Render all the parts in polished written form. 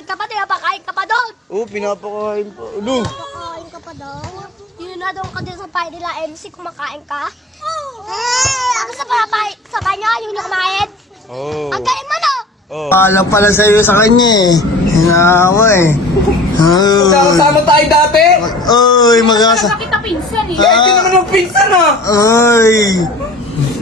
Pagod ka pa, pinapakain ka pa doon. Oo, pinapakain pa. Ano? Pinapakain ka pa doon. Yun na doon ka din sa bahay nila MC, kumakain ka. Tapos sa banyo, yung kumain. Oo. Ang galing mo, no? Oo. Alam pala sa'yo sa kanya eh. Hinawa eh. Magkakasama tayo dati? Oy, magkasa. Kita pinsan eh. Eh, di naman yung pinsan ah. Oy.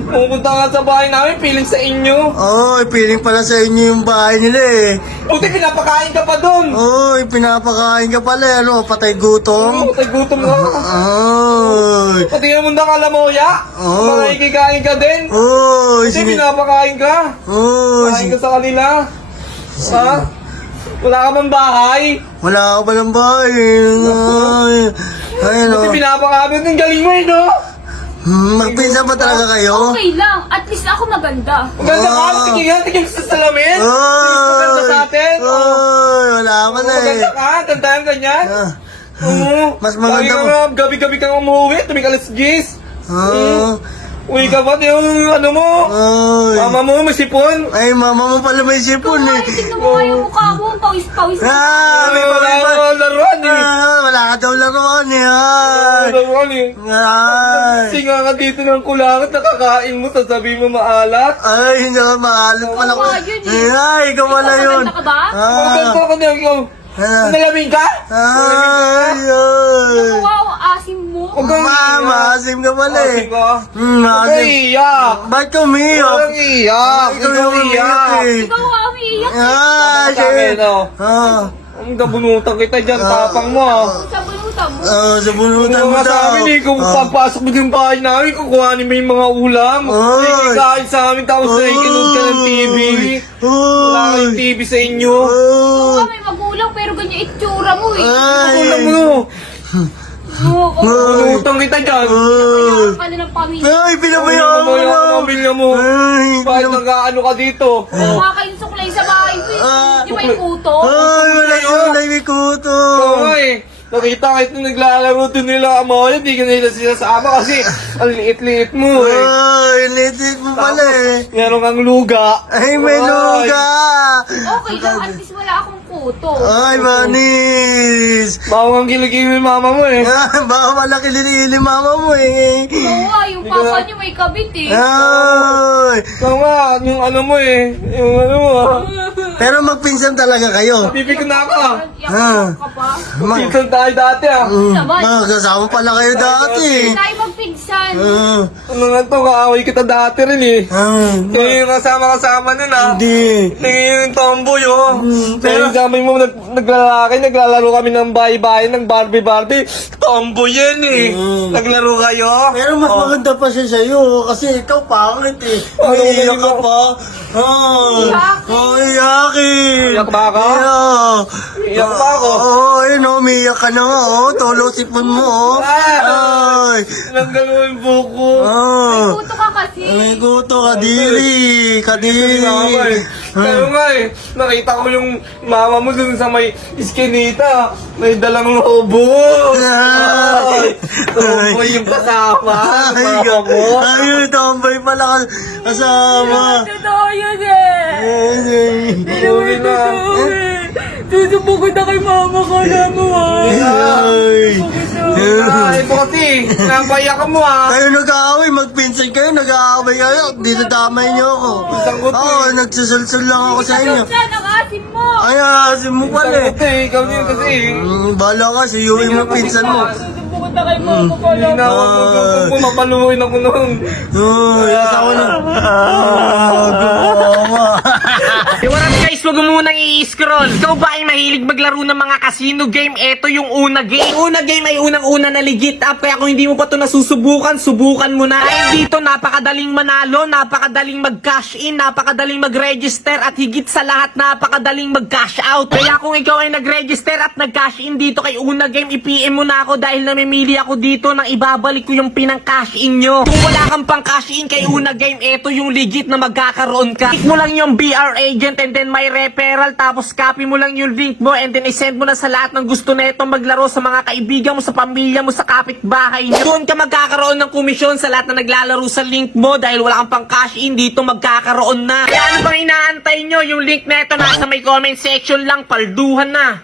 Pumunta nga sa bahay namin, feeling sa inyo. Oy, piling pala sa inyo yung bahay nila eh. Buti pinapakain ka pa doon. Oy, pinapakain ka pala eh. Ano, patay gutom? Tagutom nga. Oy. Pati yung mundang alamoya. Oo. Makikikain ka din. Oy, Kasi sige. pinapakain ka. Oy, Kain ka sa kanila. Ha? Wala ka bang bahay? wala ka palang bahay eh. Ay, Kasi ano. pinapakain ng galing mo eh, no? Magpinsan ba talaga kayo? Okay lang. At least ako maganda. Maganda ka, Ah. sige nga, tigil sa salamin. Maganda sa atin. Oy, wala ka na eh. Maganda ka, tantayan ganyan. Ah. Oo. Mas maganda Lagi ka mo. nga, gabi-gabi kang umuwi, tumikalas gis. Ah. Uwi ka ba? Yung ano mo? Oy. Mama mo, may sipon. Ay, mama mo pala may sipon Ay, eh. tignan mo nga yung mukha mo. Pawis-pawis. May Wala pawis pa. ka laruan eh. Wala ka daw laruan eh. Ay. Laruan eh. Ay. Singa ka dito ng kulangat, nakakain mo, sasabihin mo maalat. Ay, hindi ka maalat pala ko. Oo, yun eh. Ay, ikaw pala Ikaw, yun. maganda ka ba? Maganda ka na ikaw. Ah. Nalamig ka? Ay, ay. Wow, asim mo. Huwag kang Mama, asim ka pala eh. Asim ka? Hmm, Huwag kang asim. iiyak. Ba't ka umiyak? Huwag kang iiyak. Ikaw yung umiyak eh. Ikaw ang umiiyak. Ay, Sa akin, oh. Ah. Ang gabunutan kita dyan, tapang mo ah. Sa bunutan mo. Sa bunutan Ano mo nga sa daw. amin eh, kung papasok mo yung bahay namin, kukuhanin mo yung mga ulam. Oy. Kikain sa amin, tapos nakikinig ka ng TV. Wala Oy. kayong TV sa inyo. Oy. May magulang pero ganyan itsura mo eh. Ay. Ulam mo. Oo, Bunutan kita dyan. Oy. ka na ng pamilya. Ay, pinabayaan mo Pinabayaan na. mo ang pamilya mo. Ay, Bakit nag-ano ka dito? Kumakain suklay sa bahay mo eh. Ah. Di ba yung kuto? Ay, wala may kuto. Oo eh. Nakita kahit nung naglalaro din nila ang mga yun, di ka nila sinasama kasi ang liit-liit mo eh. Ay, litit mo pala eh. Meron kang luga. Ay, may luga. Okay lang, at least wala akong kuto. Ay, manis. Bawang ang kiligin yung mama mo eh. Baka malaki linili mama mo eh. Oo nga, yung papa niyo may kabit eh. Ay. Ikaw nga, yung ano mo eh. Yung ano mo ah. Pero magpinsan talaga kayo. Pipig na ako ah. Iyak ka pa. Pinsan tayo dati ah. Naman. Magkasama pala kayo dati. Tayo magpigsan. Ano nga to, kaaway kita dati rin eh. Yung kasama-kasama nun ah. Hindi. Tingin yung tomboy oh. Pero sabi mo, naglalaro kami ng bahay-bahay, ng Barbie-Barbie. Tomboy yan eh. Naglaro kayo. Pero mas maganda pa siya sa'yo kasi ikaw pangit eh. Ano Ay, iyak ba ka pa. Ay, iyakin. Iyak ba ako? Iyak. Iyak ba ako? Oo, ayun o, umiyak ka na nga o. Tolo sipon mo o. Ay. Nagdalo yung buko. Ah. Kuto ka kasi. May guto, kadiri. Kadiri. Pero nga eh, nakita ko yung mama mo dun sa may iskinita. May dalang lobo. Ay. Tomboy yung kasama. Ay, Mama mo. ay, tomboy pala kasama. Totoo yun eh. Uwi na. Susubukod na kay mama ko na mo ah. Ay. Ay, kasi, napayak ka mo ah. Kayo nag-aaway, magpinsan kayo, nag-aaway kayo. Dito damay niyo ako. Isang gusto Oo, nagsusulsul lang ako sa inyo. Saan ang asim mo? Ay, asin mo pala eh. Ito eh, ikaw din kasi. Bahala ka, siyuin mo pinsan mo. Susubukod na kay mama ko Hindi na ako kung mapaluin ako noon. Uy, asawa na. What up guys, wag mo munang i-scroll. Ikaw ba ay mahilig maglaro ng mga casino game? Ito yung una game. Yung una game ay unang-una na legit up. Kaya kung hindi mo pa ito nasusubukan, subukan mo na. Ay dito, napakadaling manalo, napakadaling mag-cash in, napakadaling mag-register, at higit sa lahat, napakadaling mag-cash out. Kaya kung ikaw ay nag-register at nag-cash in dito kay una game, i-PM mo na ako dahil namimili ako dito nang ibabalik ko yung pinang-cash in nyo. Kung wala kang pang-cash in kay una game, ito yung legit na magkakaroon ka. Click mo lang yung BR agent and then may referral tapos copy mo lang yung link mo and then isend mo na sa lahat ng gusto na itong maglaro sa mga kaibigan mo, sa pamilya mo, sa kapitbahay nyo. Doon ka magkakaroon ng komisyon sa lahat na naglalaro sa link mo dahil wala kang pang cash in dito magkakaroon na. Kaya ano bang inaantay nyo? Yung link na ito nasa may comment section lang, palduhan na.